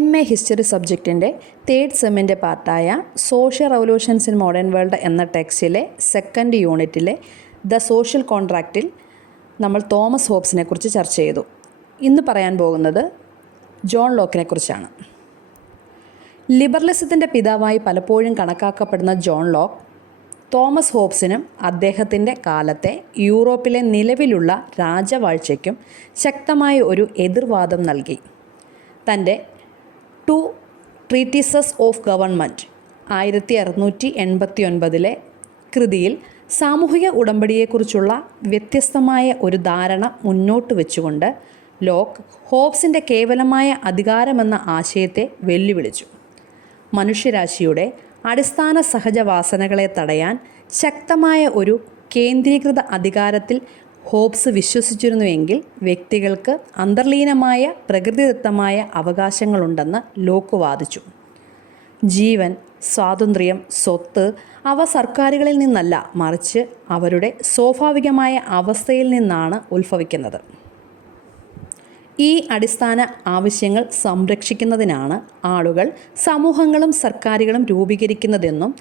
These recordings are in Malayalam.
MA ഹിസ്റ്ററി സബ്ജക്റ്റിൻ്റെ തേർഡ് സെമ്മിൻ്റെ പാർട്ടായ social revolutions in modern world എന്ന ടെക്സ്റ്റിലെ സെക്കൻഡ് യൂണിറ്റിലെ ദ സോഷ്യൽ കോൺട്രാക്റ്റിൽ നമ്മൾ തോമസ് ഹോബ്സിനെ കുറിച്ച് ചർച്ച ചെയ്തു. ഇന്ന് പറയാൻ പോകുന്നത് ജോൺ ലോക്കിനെ കുറിച്ചാണ്. ലിബറലിസത്തിൻ്റെ പിതാവായി പലപ്പോഴും കണക്കാക്കപ്പെടുന്ന ജോൺ ലോക്ക് തോമസ് ഹോബ്സിനും അദ്ദേഹത്തിൻ്റെ കാലത്തെ യൂറോപ്പിലെ നിലവിലുള്ള രാജവാഴ്ചയ്ക്കും ശക്തമായ ഒരു എതിർവാദം നൽകി. തൻ്റെ 2 ട്രീറ്റിസസ് ഓഫ് ഗവൺമെൻറ് 1689 കൃതിയിൽ സാമൂഹിക ഉടമ്പടിയെക്കുറിച്ചുള്ള വ്യത്യസ്തമായ ഒരു ധാരണ മുന്നോട്ട് വെച്ചുകൊണ്ട് ലോക്ക് ഹോബ്സിൻ്റെ കേവലമായ അധികാരമെന്ന ആശയത്തെ വെല്ലുവിളിച്ചു. മനുഷ്യരാശിയുടെ അടിസ്ഥാന സഹജവാസനകളെ തടയാൻ ശക്തമായ ഒരു കേന്ദ്രീകൃത അധികാരത്തിൽ ഹോബ്സ് വിശ്വസിച്ചിരുന്നുവെങ്കിൽ വ്യക്തികൾക്ക് അന്തർലീനമായ പ്രകൃതിദത്തമായ അവകാശങ്ങളുണ്ടെന്ന് ലോക്ക് വാദിച്ചു. ജീവൻ, സ്വാതന്ത്ര്യം, സ്വത്ത് അവ സർക്കാരുകളിൽ നിന്നല്ല, മറിച്ച് അവരുടെ സ്വാഭാവികമായ അവസ്ഥയിൽ നിന്നാണ് ഉത്ഭവിക്കുന്നത്. ഈ അടിസ്ഥാന ആവശ്യങ്ങൾ സംരക്ഷിക്കുന്നതിനാണ് ആളുകൾ, സമൂഹങ്ങളും സർക്കാരുകളും രൂപീകരിക്കുന്നതെന്നും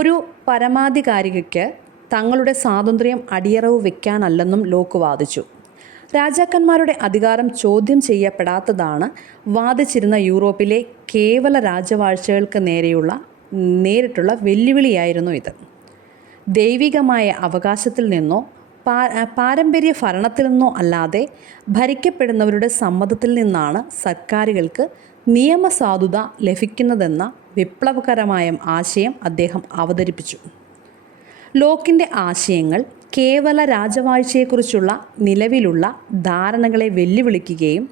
ഒരു പരമാധികാരിക്ക് തങ്ങളുടെ സ്വാതന്ത്ര്യം അടിയറവ് വയ്ക്കാനല്ലെന്നും ലോക്ക് വാദിച്ചു. രാജാക്കന്മാരുടെ അധികാരം ചോദ്യം ചെയ്യപ്പെടാത്തതാണ് വാദിച്ചിരുന്ന യൂറോപ്പിലെ കേവല രാജവാഴ്ചകൾക്ക് നേരിട്ടുള്ള വെല്ലുവിളിയായിരുന്നു ഇത്. ദൈവികമായ അവകാശത്തിൽ നിന്നോ പാരമ്പര്യ ഭരണത്തിൽ നിന്നോ അല്ലാതെ ഭരിക്കപ്പെടുന്നവരുടെ സമ്മതത്തിൽ നിന്നാണ് സർക്കാരുകൾക്ക് നിയമസാധുത ലഭിക്കുന്നതെന്ന വിപ്ലവകരമായ ആശയം അദ്ദേഹം അവതരിപ്പിച്ചു. ലോക്കിൻ്റെ ആശയങ്ങൾ കേവല രാജവാഴ്ചയെക്കുറിച്ചുള്ള നിലവിലുള്ള ധാരണകളെ വെല്ലുവിളിക്കുകയും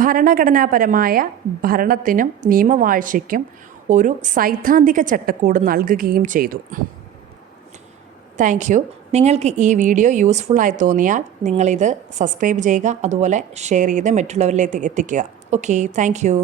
ഭരണഘടനാപരമായ ഭരണത്തിനും നിയമവാഴ്ചയ്ക്കും ഒരു സൈദ്ധാന്തിക ചട്ടക്കൂട് നൽകുകയും ചെയ്തു. Thank you. നിങ്ങൾക്ക് ഈ വീഡിയോ യൂസ്ഫുള്ളായി തോന്നിയാൽ നിങ്ങളിത് സബ്സ്ക്രൈബ് ചെയ്യുക, അതുപോലെ ഷെയർ ചെയ്ത് മറ്റുള്ളവരിലേക്ക് എത്തിക്കുക. Okay, thank you.